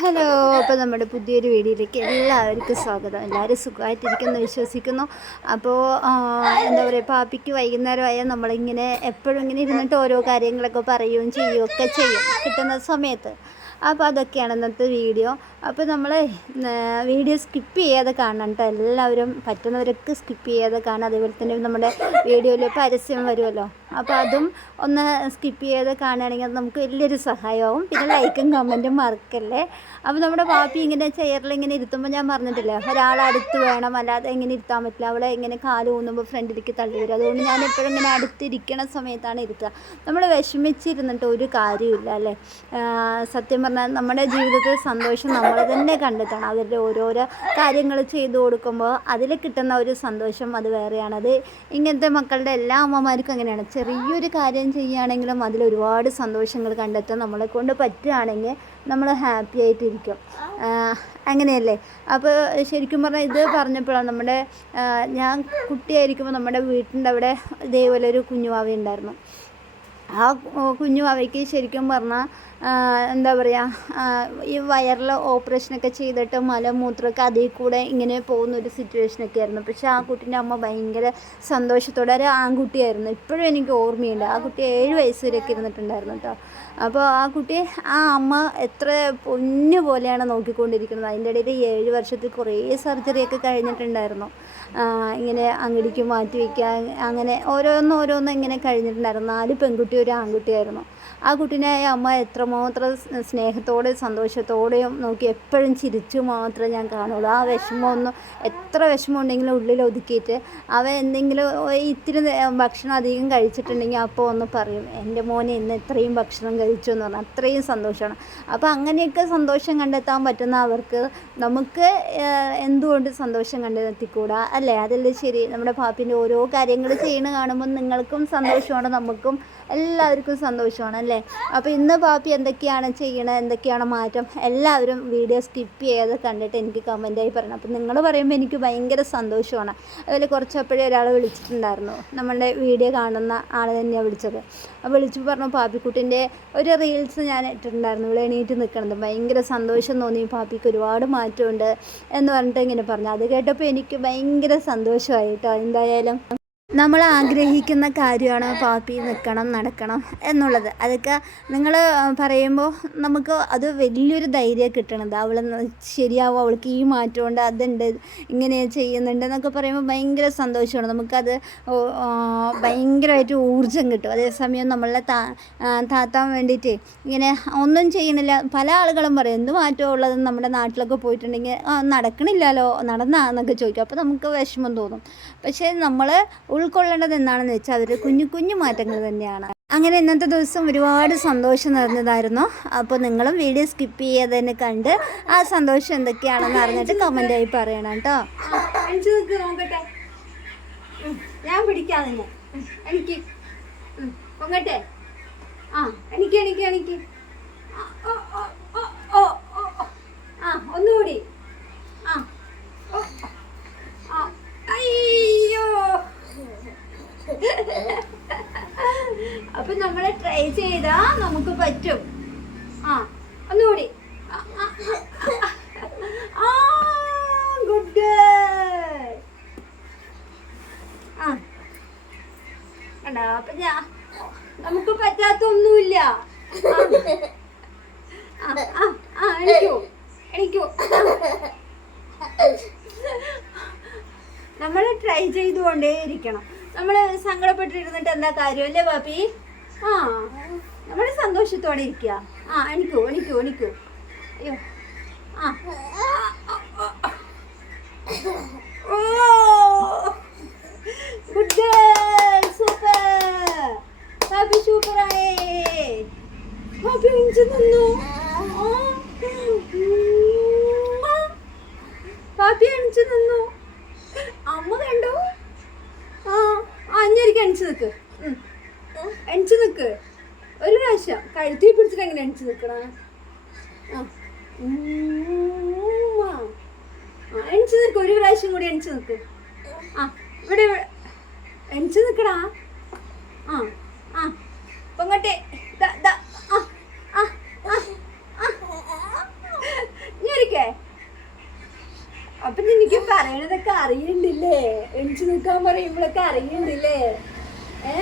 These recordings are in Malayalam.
ഹലോ അപ്പോൾ നമ്മുടെ പുതിയൊരു വീഡിയോയിലേക്ക് എല്ലാവർക്കും സ്വാഗതം. എല്ലാവരും സുഖമായിട്ടിരിക്കുന്നു വിശ്വസിക്കുന്നു. അപ്പോൾ എന്താ പറയുക പാപ്പിക്ക് വൈകുന്നേരമായാൽ നമ്മളിങ്ങനെ എപ്പോഴും ഇങ്ങനെ ഇരുന്നിട്ട് ഓരോ കാര്യങ്ങളൊക്കെ പറയുകയും ചെയ്യുകയൊക്കെ ചെയ്യും കിട്ടുന്ന സമയത്ത്. അപ്പോൾ അതൊക്കെയാണ് ഇന്നത്തെ വീഡിയോ. അപ്പോൾ നമ്മൾ വീഡിയോ സ്കിപ്പ് ചെയ്യാതെ കാണണം കേട്ടോ. എല്ലാവരും പറ്റുന്നവരൊക്കെ സ്കിപ്പ് ചെയ്യാതെ കാണാം. അതേപോലെ തന്നെ നമ്മുടെ വീഡിയോയിൽ പരസ്യം വരുമല്ലോ. അപ്പോൾ അതും ഒന്ന് സ്കിപ്പ് ചെയ്ത് കാണുകയാണെങ്കിൽ അത് നമുക്ക് വലിയൊരു സഹായമാവും. പിന്നെ ലൈക്കും കമന്റും മറക്കല്ലേ? അപ്പോൾ നമ്മുടെ പാപ്പി ഇങ്ങനെ ചെയറിൽ ഇങ്ങനെ ഇരുത്തുമ്പോൾ ഞാൻ പറഞ്ഞിട്ടില്ലേ ഒരാൾ അടുത്ത് വേണം അല്ലാതെ എങ്ങനെ ഇരുത്താൻ പറ്റില്ല. അവളെ ഇങ്ങനെ കാൽ ഊന്നുമ്പോൾ ഫ്രണ്ടിലേക്ക് തള്ളി വരും. അതുകൊണ്ട് ഞാൻ എപ്പോഴും ഇങ്ങനെ അടുത്തിരിക്കണ സമയത്താണ് ഇരുത്തുക. നമ്മൾ വിഷമിച്ചിരുന്നിട്ട് ഒരു കാര്യമില്ല അല്ലേ? സത്യം പറഞ്ഞാൽ നമ്മുടെ ജീവിതത്തിൽ സന്തോഷം നമ്മൾ തന്നെ കണ്ടെത്തണം. അവരുടെ ഓരോരോ കാര്യങ്ങൾ ചെയ്തു കൊടുക്കുമ്പോൾ അതിൽ കിട്ടുന്ന ഒരു സന്തോഷം അത് വേറെയാണ്. അത് ഇങ്ങനത്തെ മക്കളുടെ എല്ലാ അമ്മമാർക്കും അങ്ങനെയാണ്. ചെറിയൊരു കാര്യം ചെയ്യുകയാണെങ്കിലും അതിൽ ഒരുപാട് സന്തോഷങ്ങൾ കണ്ടെത്താൻ നമ്മളെ കൊണ്ട് പറ്റുകയാണെങ്കിൽ നമ്മൾ ഹാപ്പി ആയിട്ടിരിക്കും. അങ്ങനെയല്ലേ? അപ്പോൾ ശരിക്കും പറഞ്ഞാൽ ഇത് പറഞ്ഞപ്പോഴാണ് നമ്മുടെ ഞാൻ കുട്ടിയായിരിക്കുമ്പോൾ നമ്മുടെ വീട്ടിന്റെ അവിടെ ഇതേപോലെ ഒരു കുഞ്ഞുവാവ ഉണ്ടായിരുന്നു ആ കുഞ്ഞുവാവയ്ക്ക് ശരിക്കും പറഞ്ഞാൽ എന്താ പറയുക ഈ വയറിൽ ഓപ്പറേഷനൊക്കെ ചെയ്തിട്ട് മലമൂത്രമൊക്കെ അതിൽ കൂടെ ഇങ്ങനെ പോകുന്ന ഒരു സിറ്റുവേഷനൊക്കെ ആയിരുന്നു. പക്ഷേ ആ കുട്ടീന്റെ അമ്മ ഭയങ്കര സന്തോഷത്തോടെ ഒരു ആൺകുട്ടിയായിരുന്നു. ഇപ്പോഴും എനിക്ക് ഓർമ്മയുണ്ട്. ആ കുട്ടി ഏഴ് വയസ്സ് വരെയൊക്കെ ഇരുന്നിട്ടുണ്ടായിരുന്നു കേട്ടോ. അപ്പോൾ ആ കുട്ടി ആ അമ്മ എത്ര പൊന്നു പോലെയാണ് നോക്കിക്കൊണ്ടിരിക്കുന്നത്. അതിന്റെ ഇടയിൽ ഏഴ് വർഷത്തിൽ കുറേ സർജറിയൊക്കെ കഴിഞ്ഞിട്ടുണ്ടായിരുന്നു. ഇങ്ങനെ അങ്ങടിക്ക് മാറ്റി വയ്ക്കുക അങ്ങനെ ഓരോന്ന് ഓരോന്ന് ഇങ്ങനെ കഴിഞ്ഞിട്ടുണ്ടായിരുന്നു. നാല് പെൺകുട്ടി ഒരു ആൺകുട്ടിയായിരുന്നു. ആ കുട്ടീനെ അമ്മ എത്രമാത്രം സ്നേഹത്തോടെ സന്തോഷത്തോടെയും നോക്കി എപ്പോഴും ചിരിച്ചു മാത്രമേ ഞാൻ കാണുള്ളൂ. ആ വിഷമമൊന്നും എത്ര വിഷമം ഉണ്ടെങ്കിലും ഉള്ളിൽ ഒതുക്കിയിട്ട് അവ എന്തെങ്കിലും ഇത്തിരി ഭക്ഷണം അധികം കഴിച്ചിട്ടുണ്ടെങ്കിൽ അപ്പോൾ ഒന്ന് പറയും എന്റെ മോനെ ഇന്ന് ഇത്രയും ഭക്ഷണം കഴിച്ചു എന്ന് പറഞ്ഞാൽ അത്രയും സന്തോഷമാണ്. അപ്പോൾ അങ്ങനെയൊക്കെ സന്തോഷം കണ്ടെത്താൻ പറ്റുന്ന അവർക്ക് നമുക്ക് എന്തുകൊണ്ട് സന്തോഷം കണ്ടെത്തിക്കൂടാ? അല്ലേ? അതല്ലേ ശരി നമ്മുടെ പാപ്പിന്റെ ഓരോ കാര്യങ്ങൾ ചെയ്യണ കാണുമ്പോൾ നിങ്ങൾക്കും സന്തോഷമാണ് നമുക്കും എല്ലാവർക്കും സന്തോഷമാണ് അല്ലേ അപ്പോൾ ഇന്ന് പാപ്പി എന്തൊക്കെയാണ് ചെയ്യണത് എന്തൊക്കെയാണ് മാറ്റം? എല്ലാവരും വീഡിയോ സ്കിപ്പ് ചെയ്ത് കണ്ടിട്ട് എനിക്ക് കമന്റായി പറയണം. അപ്പോൾ നിങ്ങൾ പറയുമ്പോൾ എനിക്ക് ഭയങ്കര സന്തോഷമാണ്. അതുപോലെ കുറച്ചപ്പോഴേ ഒരാൾ വിളിച്ചിട്ടുണ്ടായിരുന്നു. നമ്മളുടെ വീഡിയോ കാണുന്ന ആൾ തന്നെയാണ് വിളിച്ചത്. അപ്പോൾ വിളിച്ചു പറഞ്ഞു പാപ്പിക്കുട്ടിന്റെ ഒരു റീൽസ് ഞാൻ ഇട്ടിട്ടുണ്ടായിരുന്നു. ഇവിടെ എണീറ്റ് നിൽക്കണത് ഭയങ്കര സന്തോഷം തോന്നി. പാപ്പിക്ക് ഒരുപാട് മാറ്റമുണ്ട്. എന്ന് പറഞ്ഞിട്ട് ഇങ്ങനെ പറഞ്ഞു. അത് കേട്ടപ്പോൾ എനിക്ക് ഭയങ്കര സന്തോഷമായി കേട്ടോ എന്തായാലും നമ്മൾ ആഗ്രഹിക്കുന്ന കാര്യമാണ് പാപ്പി നിൽക്കണം നടക്കണം എന്നുള്ളത്. അതൊക്കെ നിങ്ങൾ പറയുമ്പോൾ നമുക്ക് അത് വലിയൊരു ധൈര്യം കിട്ടണത്. അവൾ ശരിയാവും അവൾക്ക് ഈ മാറ്റമുണ്ട് അതുണ്ട് ഇങ്ങനെ ചെയ്യുന്നുണ്ട് എന്നൊക്കെ പറയുമ്പോൾ ഭയങ്കര സന്തോഷമാണ്. നമുക്കത് ഭയങ്കരമായിട്ട് ഊർജം കിട്ടും. അതേസമയം നമ്മളെ താ താത്താൻ വേണ്ടിയിട്ട് ഇങ്ങനെ ഒന്നും ചെയ്യുന്നില്ല. പല ആളുകളും പറയും എന്ത് മാറ്റം ഉള്ളത്? നമ്മുടെ നാട്ടിലൊക്കെ പോയിട്ടുണ്ടെങ്കിൽ നടക്കണില്ലല്ലോ നടന്നാന്നൊക്കെ ചോദിക്കും. അപ്പോൾ നമുക്ക് വിഷമം തോന്നും. പക്ഷേ നമ്മൾ ഉൾക്കൊള്ളേണ്ടത് വെച്ചാൽ അതൊരു കുഞ്ഞു കുഞ്ഞു മാറ്റങ്ങൾ തന്നെയാണ്. അങ്ങനെ ഇന്നത്തെ ദിവസം ഒരുപാട് സന്തോഷം നിറഞ്ഞതായിരുന്നു. അപ്പോൾ നിങ്ങളും വീഡിയോ സ്കിപ്പ് ചെയ്യാതെ തന്നെ കണ്ട് ആ സന്തോഷം എന്തൊക്കെയാണെന്ന് അറിഞ്ഞിട്ട് കമന്റായി പറയണം കേട്ടോ. ഞാൻ പിടിക്കാം എനിക്ക്. ആ എനിക്ക് എനിക്ക് എനിക്ക്. ആ ഒന്നുകൂടി ആ അയ്യോ അപ്പൊ നമ്മൾ ട്രൈ ചെയ്താ നമുക്ക് പറ്റും ആ ഒന്നുകൂടി ആ ഗുഡ് ആ കണ്ടോ അപ്പൊ ഞാൻ നമുക്ക് നമ്മൾ എണിക്കൂ. നമ്മൾ ട്രൈ ചെയ്തുകൊണ്ടേയിരിക്കണം നമ്മൾ സങ്കടപ്പെട്ടിരുന്നിട്ട് എന്താ കാര്യം അല്ലേ പാപ്പി? ആ നമ്മൾ സന്തോഷത്തോടെ ഇരിക്കുക ആ എണിക്കൂ എണിക്കൂ എണിക്കൂ. അയ്യോ. ആ. എണിച്ചു നിന്നു പാപ്പി എണിച്ചു നിന്നു. അമ്മ കണ്ടോ? ആ അഞ്ഞരിക്ക് അണിച്ചു നിൽക്ക് അണിച്ചു നിൽക്ക് ഒരു പ്രാവശ്യം. കഴുത്തിൽ പിടിച്ചിട്ട് എങ്ങനെ അണിച്ചു നിൽക്കണ ആ. എണിച്ച് നിൽക്ക് ഒരു പ്രാവശ്യം കൂടി എണിച്ച് നിൽക്ക് ആ ഇവിടെ എണിച്ച് നിൽക്കടാ ആ ആ. പൊങ്ങട്ടെ. ആ ആ ആ പറയണതൊക്കെ അറിയണ്ടില്ലേ? എണിച്ചു നിൽക്കാൻ പറയുമ്പോഴൊക്കെ അറിയണ്ടില്ലേ? ഏ?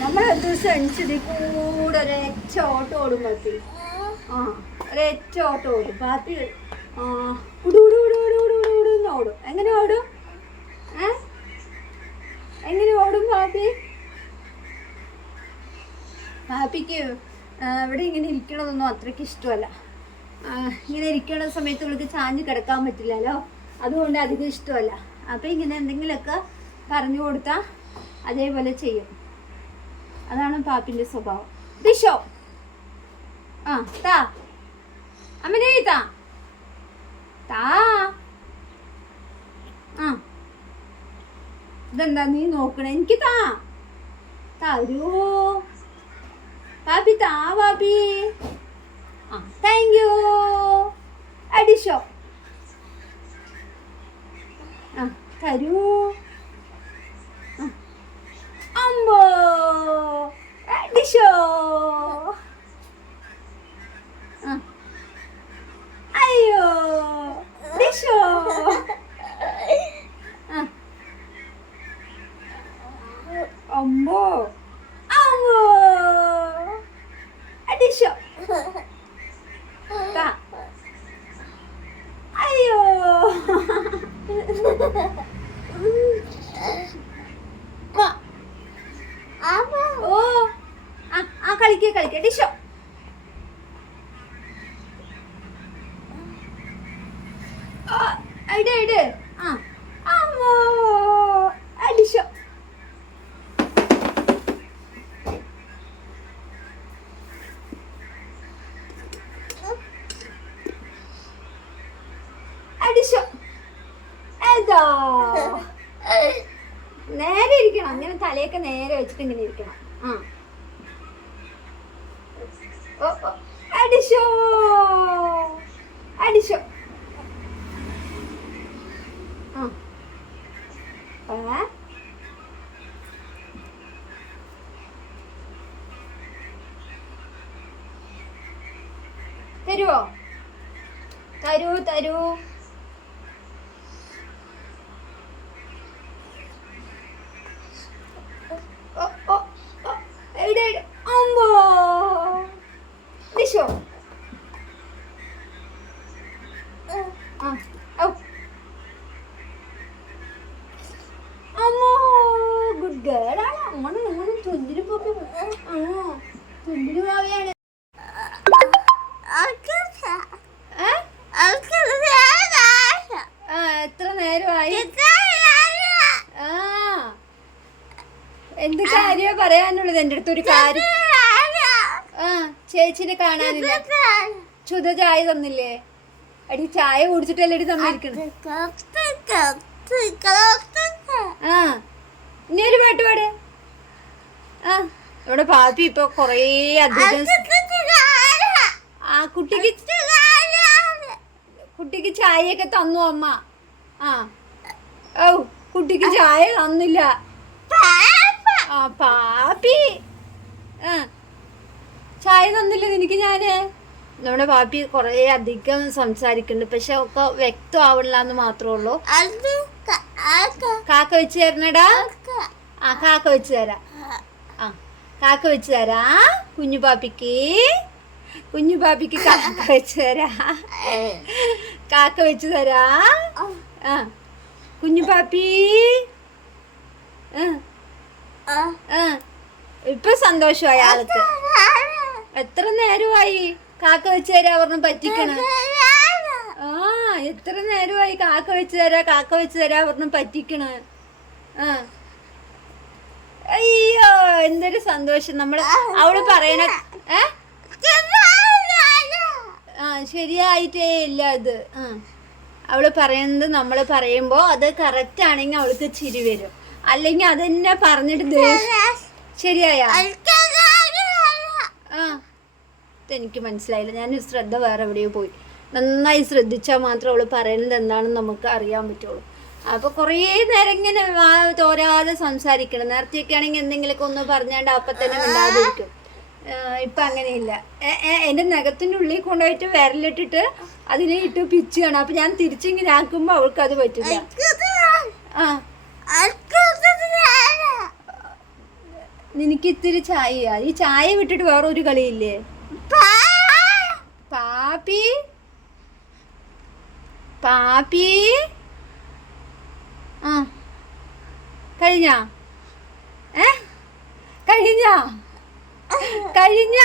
നമ്മൾ ഒരു ദിവസം എണിച്ചതി കൂടെ ഒരച്ച ഓട്ടം ഓടും പാത്തി ആ ഒരച്ച ഓട്ടം ഓടും. പാത്തി ആ ഉടു ഉടു ഉടു ഉടു ഉടു ഉടു ഉടു എന്ന് ഓടും. എങ്ങനെ ഓടും? ഏ? എങ്ങനെ ഓടും പാപ്പി പാപ്പിക്ക് ഇവിടെ ഇങ്ങനെ ഇരിക്കണതൊന്നും അത്രയ്ക്ക് ഇഷ്ടമല്ല. ഇങ്ങനെ ഇരിക്കുന്ന സമയത്ത് ഇവൾക്ക് ചാഞ്ഞ് കിടക്കാൻ പറ്റില്ലല്ലോ. അതുകൊണ്ട് അധികം ഇഷ്ടമല്ല. അപ്പം ഇങ്ങനെ എന്തെങ്കിലുമൊക്കെ പറഞ്ഞു കൊടുത്താൽ അതേപോലെ ചെയ്യും. അതാണ് പാപ്പിന്റെ സ്വഭാവം. ദിശോ ആ താ. അമ്മനെ താ. താ. ആ. ഇതെന്താ നീ നോക്കണേ? എനിക്ക് താ. തരൂ പാപ്പി താ പാപ്പി. ആ. താങ്ക് യു അഡിഷോ ആ തരൂ. ആ. അമ്പോ. അഡിഷോ ആ. അയ്യോ. ഡിഷോ ആ അമ്മോ അമ്മോ അഡിഷോ താ അയ്യോ ഓ ആ ആ കളിക്കുക കളിക്കുക ഡിഷോ. ആ, ഇട് ഇട് ആ. അമ്മോ അഡിഷോ അടിച്ചോ ഏതാ? നേരെ ഇരിക്കണം. അങ്ങനെ തലയൊക്കെ നേരെ വെച്ചിട്ട് ഇങ്ങനെ ഇരിക്കണം. ആ. അടിച്ചോ. അടിച്ചോ? തരുവോ? തരൂ തരൂ ഓ, ഓ, ഓ, എവിടെ, എവിടെ? അമ്മോ. ദിശോ. ആ, ഔ. അമ്മോ, good girl ആണ്. അങ്ങനെ, അങ്ങനെ തുന്തിരി പോപ്പി. ആ, തുന്തിരി ഭാവിയാണ് ഏ? ആ എത്ര നേരമായി? എന്ത് കാര്യോ പറയാനുള്ളത്? എന്റെ അടുത്ത് ഒരു കാര്യം ആ ചേച്ചിനെ കാണാനില്ല. ചുത ചായ തന്നില്ലേ? അടി ചായ കുടിച്ചിട്ടല്ലേ അടി തന്നിരിക്കണം? ആ ഇനി ഒരു പാട്ട് പാട്. ആ. ഇവിടെ പാപ്പി ഇപ്പൊ കൊറേ അധികം ആ കുട്ടിക്ക് കുട്ടിക്ക് ചായയൊക്കെ തന്നു അമ്മ. ആ. ഓ കുട്ടിക്ക് ചായ തന്നില്ല. ആ പാപ്പി. ആ. ചായ തന്നില്ല നിനക്ക് ഞാൻ? നമ്മുടെ പാപ്പി കുറേ അധികം സംസാരിക്കുന്നുണ്ട്. പക്ഷെ ഒക്കെ വ്യക്തമാവില്ല എന്ന് മാത്രമേ ഉള്ളൂ കാക്ക വെച്ച് തരണടാ. ആ കാക്ക വെച്ച് തരാം. കാക്ക വെച്ച് തരാ. കുഞ്ഞു പാപ്പിക്ക്. കുഞ്ഞു പാപ്പിക്ക് കാക്ക വെച്ച് തരാ. കാക്ക വെച്ച് തരാ. കുഞ്ഞു പാപ്പി. ഇപ്പൊ സന്തോഷമായി ആൾക്ക്. എത്ര നേരമായി കാക്ക വെച്ച് തരാ പറഞ്ഞു പറ്റിക്കണ. ആ എത്ര നേരമായി കാക്ക വെച്ച് തരാ കാക്ക വെച്ച് തരാ പറഞ്ഞു പറ്റിക്കണ. ആ. അയ്യോ എന്തൊരു സന്തോഷം. നമ്മൾ അവൾ പറയണ ഏ? ആ ശരിയായിട്ടേ ഇല്ല അത് ആ. അവൾ പറയുന്നത് നമ്മൾ പറയുമ്പോ അത് കറക്റ്റ് ആണെങ്കിൽ അവൾക്ക് ചിരി വരും. അല്ലെങ്കിൽ അത് തന്നെ പറഞ്ഞിട്ട് ശരിയായ? ആ. എനിക്ക് മനസ്സിലായില്ല. ഞാൻ ശ്രദ്ധ വേറെ എവിടെയോ പോയി. നന്നായി ശ്രദ്ധിച്ചാൽ മാത്രം അവൾ പറയുന്നത് എന്താണെന്ന് നമുക്ക് അറിയാൻ പറ്റുള്ളൂ. അപ്പൊ കുറേ നേരം ഇങ്ങനെ തോരാതെ സംസാരിക്കണം. നേരത്തെയൊക്കെ ആണെങ്കിൽ എന്തെങ്കിലുമൊക്കെ ഒന്ന് പറഞ്ഞാണ്ട് അപ്പൊ തന്നെ ഉണ്ടാകും ഇപ്പം അങ്ങനെയില്ല. എന്റെ നഖത്തിന്റെ എന്റെ നഖത്തിന്റെ ഉള്ളിൽ കൊണ്ടുപോയിട്ട് വിരലിട്ടിട്ട് അതിനെ ഇട്ട് പിച്ചുകയാണ്. അപ്പം ഞാൻ തിരിച്ചിങ്ങനെ ആക്കുമ്പോൾ അവൾക്ക് അത് പറ്റില്ല ആ. നിനക്ക് ഇത്തിരി ചായ ഈ ചായ വിട്ടിട്ട് വേറെ ഒരു കളിയില്ലേ പാപ്പി? പാപ്പി ആ കഴിഞ്ഞാ? ഏ? കഴിഞ്ഞ? കഴിഞ്ഞ?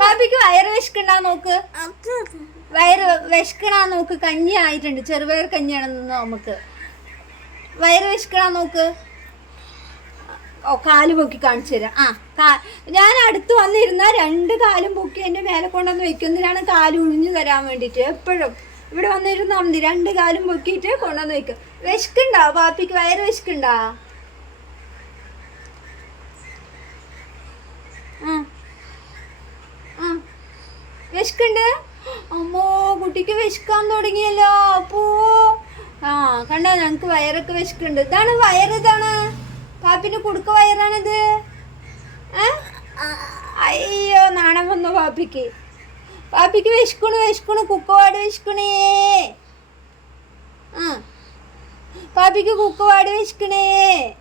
പാപ്പിക്ക് വയറ് വിശക്കണ്ടാ നോക്ക്. വയറ് വിശക്കണാ നോക്ക്. കഞ്ഞി ആയിട്ടുണ്ട്. ചെറുപയർ കഞ്ഞിയാണെന്ന് നമുക്ക്. വയറ് വിശക്കണാ നോക്ക്. ഓ കാൽ പൊക്കി കാണിച്ചു തരാം. ആ കാ ഞാൻ അടുത്ത് വന്നിരുന്ന രണ്ട് കാലും പൊക്കി എന്റെ മേലെ കൊണ്ടുവന്ന് വെക്കുന്നതിനാണ് കാൽ ഉഴിഞ്ഞു തരാൻ വേണ്ടിയിട്ട് എപ്പോഴും. ഇവിടെ വന്നിരുന്നാൽ മതി. രണ്ട് കാലും പൊക്കിയിട്ട് കൊണ്ടുവന്ന് വെക്കും. വിശക്കുണ്ടോ? പാപ്പിക്ക് വയറ് വിശക്കുണ്ടോ ആ ആ വിശക്കുണ്ട്? അമ്മോ കുട്ടിക്ക് വിശക്കാൻ തുടങ്ങിയല്ലോ. അപ്പോ ആ കണ്ട ഞങ്ങക്ക് വയറൊക്കെ വിശക്കുണ്ട്. ഇതാണ് വയറ് ഇതാണ്. പാപ്പിന് കുടുക്ക വയറാണിത്? അയ്യോ നാണം വന്നു പാപ്പിക്ക്. പാപ്പിക്ക് വിശക്കണു വിശക്കണു കുക്കവാട് വിശക്കണേ. ആ. പാപ്പിക്ക് കുക്കവാട് വിശക്കണേ.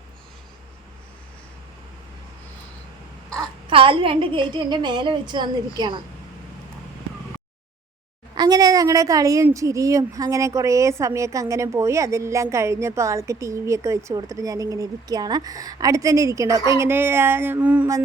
കാൽ രണ്ട് ഗേറ്റ് എന്റെ മേലെ വെച്ച് തന്നിരിക്കണം. അങ്ങനെ ഞങ്ങളുടെ കളിയും ചിരിയും അങ്ങനെ കുറേ സമയമൊക്കെ അങ്ങനെ പോയി. അതെല്ലാം കഴിഞ്ഞപ്പോൾ ആൾക്ക് ടി വി ഒക്കെ വെച്ച് കൊടുത്തിട്ട് ഞാനിങ്ങനെ ഇരിക്കുകയാണ് അടുത്ത് തന്നെ ഇരിക്കണം അപ്പോൾ ഇങ്ങനെ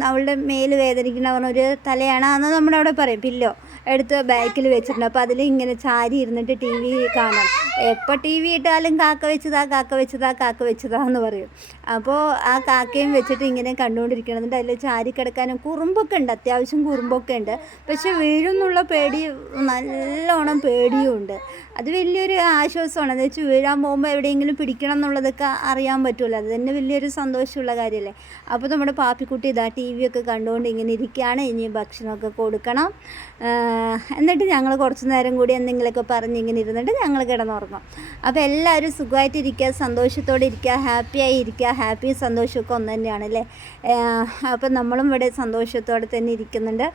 അവളുടെ മേൽ വേദനിക്കുന്ന പറഞ്ഞ ഒരു തലയാണ് അന്ന് നമ്മുടെ അവിടെ പറയും. പില്ലോ. എടുത്ത് ബാക്കിൽ വെച്ചിട്ടുണ്ട്. അപ്പോൾ അതിൽ ഇങ്ങനെ ചാരി ഇരുന്നിട്ട് ടി വി കാണാം. എപ്പോൾ ടി വി ഇട്ടാലും കാക്ക വെച്ചതാ കാക്ക വെച്ചതാ കാക്ക വെച്ചതാ എന്ന് പറയും. അപ്പോൾ ആ കാക്കയും വെച്ചിട്ട് ഇങ്ങനെ കണ്ടുകൊണ്ടിരിക്കണം എന്നിട്ട് അതിൽ ചാരി കിടക്കാനും കുറുമ്പൊക്കെ ഉണ്ട്. അത്യാവശ്യം കുറുമ്പൊക്കെ ഉണ്ട്. പക്ഷെ വീഴുന്നുള്ള പേടി നല്ലോണം പേടിയും ഉണ്ട്. അത് വലിയൊരു ആശ്വാസമാണ്. എന്ന് വെച്ചാൽ വീഴാൻ പോകുമ്പോൾ എവിടെയെങ്കിലും പിടിക്കണം എന്നുള്ളതൊക്കെ അറിയാൻ പറ്റുമല്ലോ അത് തന്നെ വലിയൊരു സന്തോഷമുള്ള കാര്യമല്ലേ അപ്പോൾ നമ്മുടെ പാപ്പിക്കുട്ടി ഇതാ ടി വി ഒക്കെ കണ്ടുകൊണ്ട് ഇങ്ങനെ ഇരിക്കുകയാണ് ഇനി ഭക്ഷണമൊക്കെ കൊടുക്കണം. എന്നിട്ട് ഞങ്ങൾ കുറച്ച് നേരം കൂടി എന്തെങ്കിലുമൊക്കെ പറഞ്ഞ് ഇങ്ങനെ ഇരുന്നിട്ട് ഞങ്ങൾ കിടന്നുറങ്ങും. അപ്പോൾ എല്ലാവരും സുഖമായിട്ടിരിക്കുക സന്തോഷത്തോടെ ഇരിക്കുക ഹാപ്പിയായി ഇരിക്കുക. ഹാപ്പി സന്തോഷമൊക്കെ ഒന്ന് തന്നെയാണ് അല്ലേ? അപ്പം നമ്മളും ഇവിടെ സന്തോഷത്തോടെ തന്നെ ഇരിക്കുന്നുണ്ട്.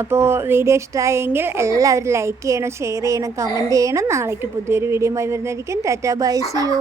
അപ്പോൾ വീഡിയോ ഇഷ്ടമായെങ്കിൽ എല്ലാവരും ലൈക്ക് ചെയ്യണം ഷെയർ ചെയ്യണം കമന്റ് ചെയ്യണം. നാളേക്ക് പുതിയൊരു വീഡിയോ ആയി വരുന്നതായിരിക്കും. Tata bye C U